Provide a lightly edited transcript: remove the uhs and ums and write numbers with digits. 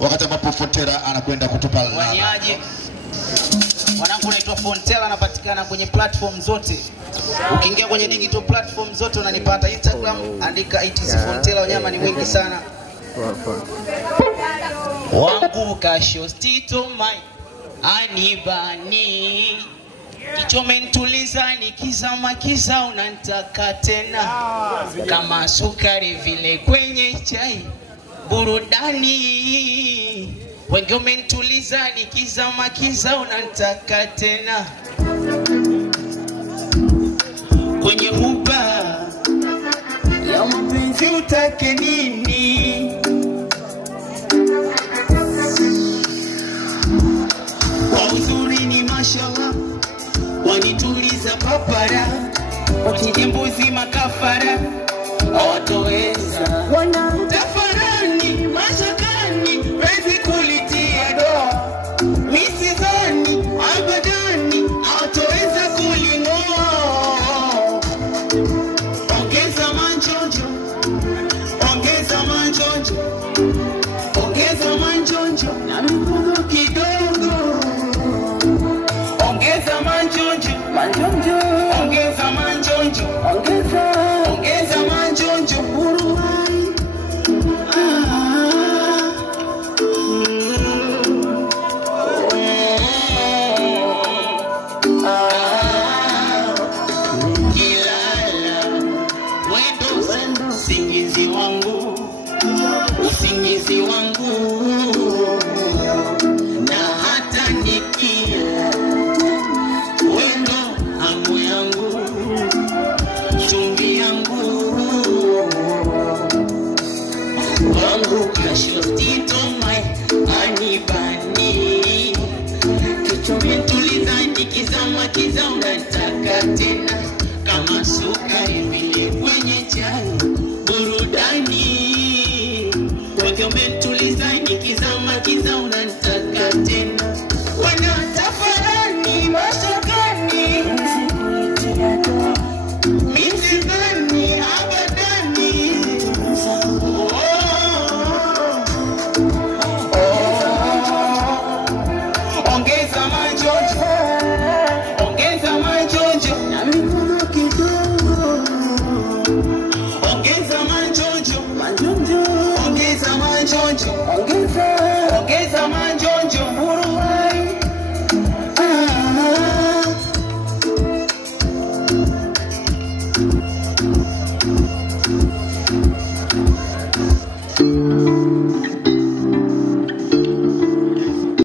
wakati ambapo Fontela anakwenda kutupa waniaje. Wanangu naitwa Fontela, anapatikana kwenye platform zote. Ukiingia kwenye digital platform zote unanipata. Instagram andika ITZ Fontela, wanyama ni wengi sana. Wangu kasho stito mai anibani kichome ntuliza nikizama kiza unantaka tena kama sukari vile kwenye chai burudani wengi umentuliza nikizama kiza unantaka tena kwenye uba ya mapenzi utake nini kwa uzuri ni mashallah wanituliza papara wakijembuzi makafara hawatoweza tafarani mashakani penzi kulitia doa misizani abadani hawatoweza kuling'oa ongeza manjonjo ongeza manjonjo ongeza manjonjo na mikono kidogo ongeza manjonjo manjonjo ongeza manjonjo ongeza manjonjo buruai kilala wendo usingizi wangu usingizi wangu na hata nikia wendo hamu yangu chumvi yangu wangu kashotito mai anibani kichome tuliza nikizama kiza unataka tena kama sukari vile kwenye chai burudani kichome tuliza nikizama kiza unataka tena wanatafarani mashakani misizani abadani ongeza manjonjo ongeza manjonjo na mikono kidogo ongeza manjonjo ongeza manjonjo ongeza